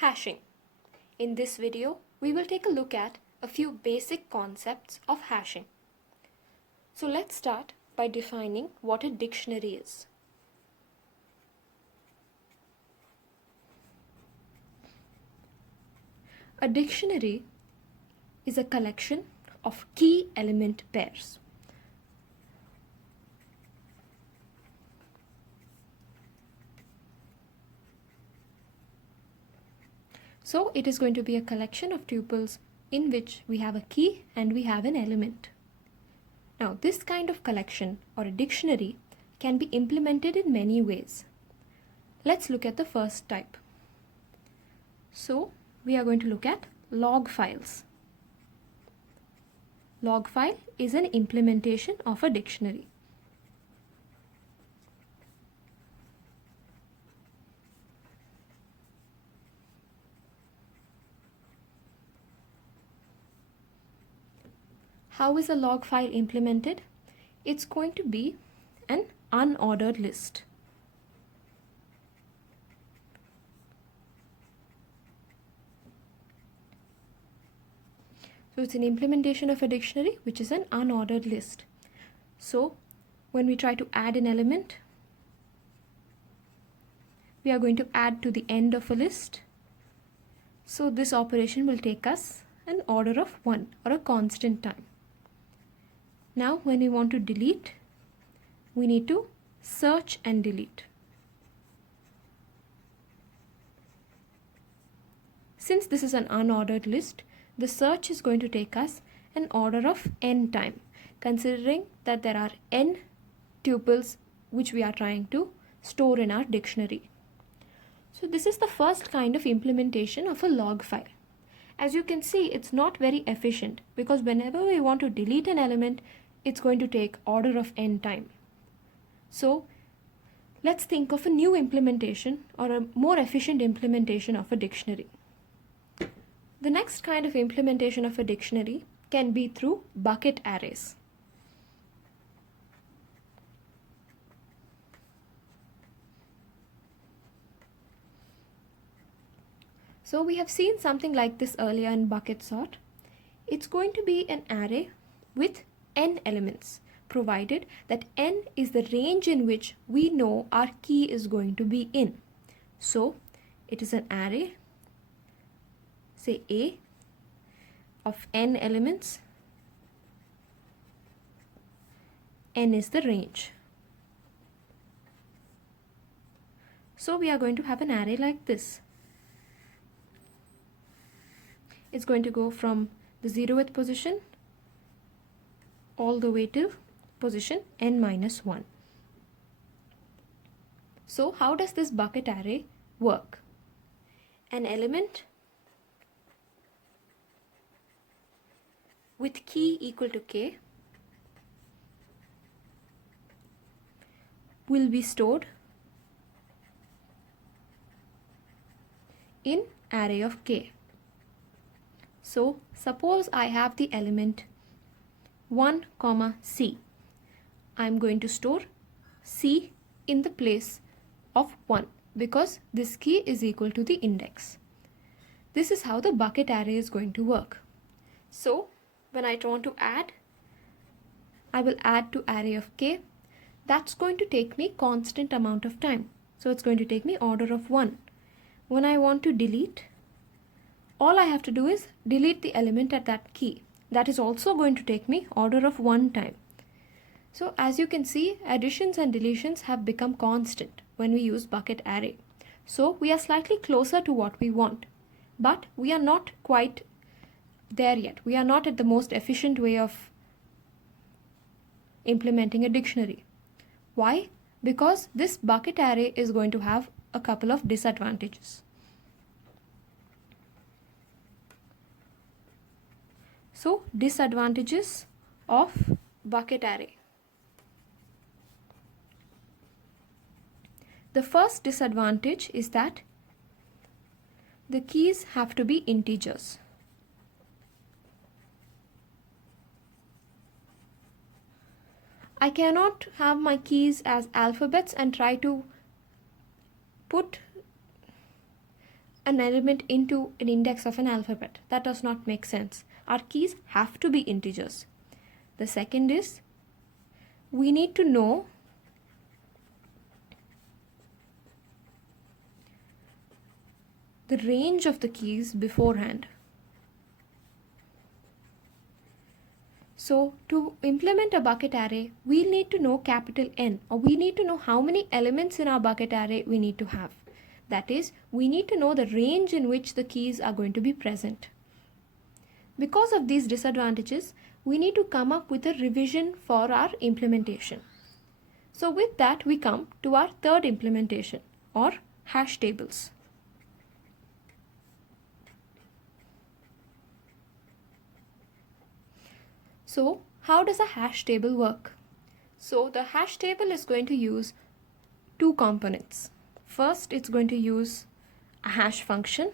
Hashing. In this video, we will take a look at a few basic concepts of hashing. So let's start by defining what a dictionary is. A dictionary is a collection of key element pairs. So it is going to be a collection of tuples in which we have a key and we have an element. Now this kind of collection or a dictionary can be implemented in many ways. Let's look at the first type. So we are going to look at log files. Log file is an implementation of a dictionary. How is a log file implemented? It's going to be an unordered list. So it's an implementation of a dictionary which is an unordered list. So when we try to add an element, we are going to add to the end of a list. So this operation will take us an order of 1 or a constant time. Now when we want to delete, we need to search and delete. Since this is an unordered list, the search is going to take us an order of n time, considering that there are n tuples which we are trying to store in our dictionary. So this is the first kind of implementation of a log file. As you can see, it's not very efficient because whenever we want to delete an element, it's going to take order of n time. So let's think of a new implementation or a more efficient implementation of a dictionary. The next kind of implementation of a dictionary can be through bucket arrays. So we have seen something like this earlier in bucket sort. It's going to be an array with n elements, provided that n is the range in which we know our key is going to be in. So it is an array, say A, of n elements. N is the range. So we are going to have an array like this. It's going to go from the 0th position all the way to position n minus 1. So how does this bucket array work? An element with key equal to k will be stored in array of k. So suppose I have the element 1, c. I'm going to store c in the place of 1 because this key is equal to the index. This is how the bucket array is going to work. So when I want to add, I will add to array of k. That's going to take me constant amount of time. So it's going to take me order of 1. When I want to delete, all I have to do is delete the element at that key. That is also going to take me order of 1 time. So as you can see, additions and deletions have become constant when we use bucket array. So we are slightly closer to what we want, but we are not quite there yet. We are not at the most efficient way of implementing a dictionary. Why? Because this bucket array is going to have a couple of disadvantages. So disadvantages of bucket array. The first disadvantage is that the keys have to be integers. I cannot have my keys as alphabets and try to put an element into an index of an alphabet. That does not make sense. Our keys have to be integers. The second is, we need to know the range of the keys beforehand. So to implement a bucket array, we need to know capital N, or we need to know how many elements in our bucket array we need to have. That is, we need to know the range in which the keys are going to be present. Because of these disadvantages, we need to come up with a revision for our implementation. So with that, we come to our third implementation, or hash tables. So how does a hash table work? So the hash table is going to use two components. First, it's going to use a hash function,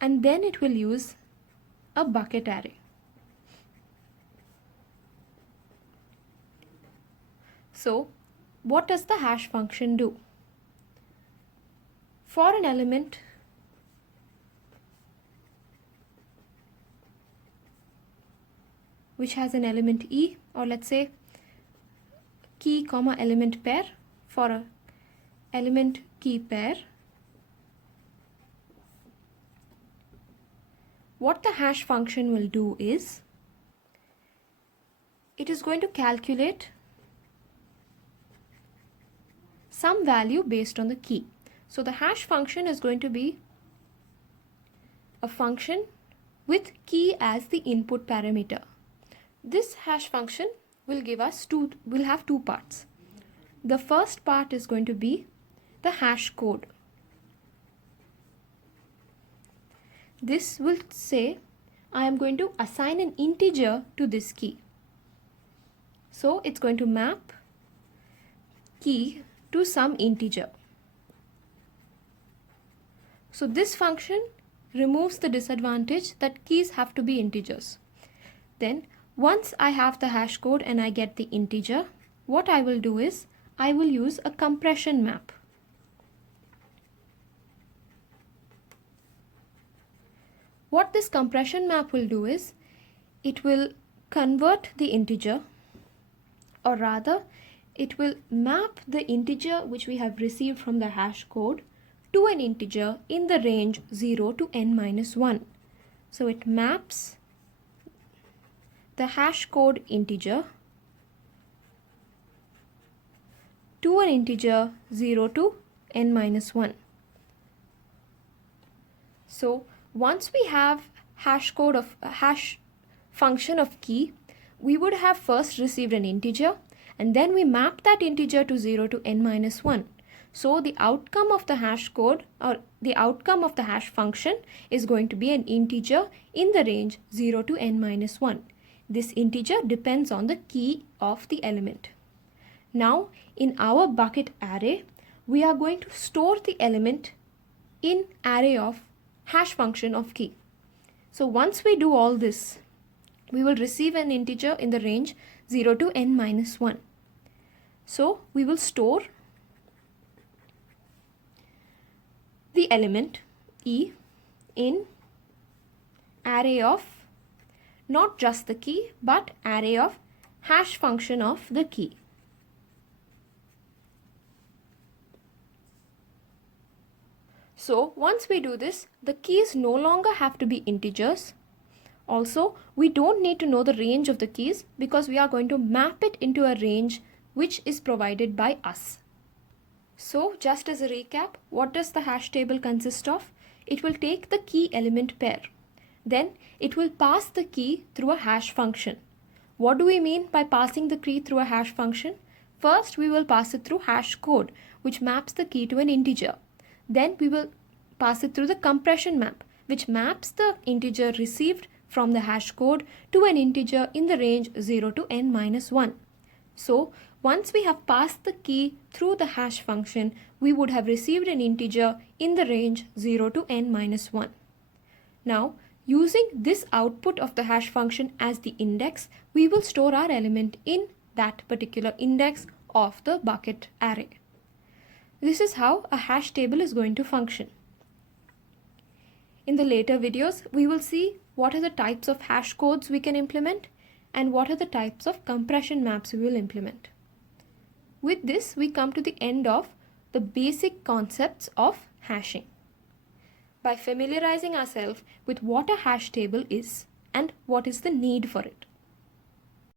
and then it will use a bucket array. So what does the hash function do? For an element which has an element E, or let's say key comma element pair, for a element key pair, what the hash function will do is, it is going to calculate some value based on the key. So the hash function is going to be a function with key as the input parameter. This hash function will have two parts. The first part is going to be the hash code. This will say, I am going to assign an integer to this key. So it's going to map key to some integer. So this function removes the disadvantage that keys have to be integers. Then once I have the hash code and I get the integer, what I will do is, I will use a compression map. What this compression map will do is, it will convert the integer, or rather, it will map the integer which we have received from the hash code to an integer in the range 0 to n minus 1. So it maps the hash code integer to an integer 0 to n minus 1. So once we have hash function of key, we would have first received an integer, and then we map that integer to 0 to n minus 1. So the outcome of the hash code, or the outcome of the hash function, is going to be an integer in the range 0 to n minus 1. This integer depends on the key of the element. Now in our bucket array, we are going to store the element in array of hash function of key. So once we do all this, we will receive an integer in the range 0 to n minus 1. So we will store the element E in array of not just the key, but array of hash function of the key. So once we do this, the keys no longer have to be integers. Also, we don't need to know the range of the keys, because we are going to map it into a range which is provided by us. So just as a recap, what does the hash table consist of? It will take the key element pair. Then it will pass the key through a hash function. What do we mean by passing the key through a hash function? First, we will pass it through hash code, which maps the key to an integer. Then we will pass it through the compression map, which maps the integer received from the hash code to an integer in the range 0 to n minus 1. So once we have passed the key through the hash function, we would have received an integer in the range 0 to n minus 1. Now, using this output of the hash function as the index, we will store our element in that particular index of the bucket array. This is how a hash table is going to function. In the later videos, we will see what are the types of hash codes we can implement and what are the types of compression maps we will implement. With this, we come to the end of the basic concepts of hashing. By familiarizing ourselves with what a hash table is and what is the need for it,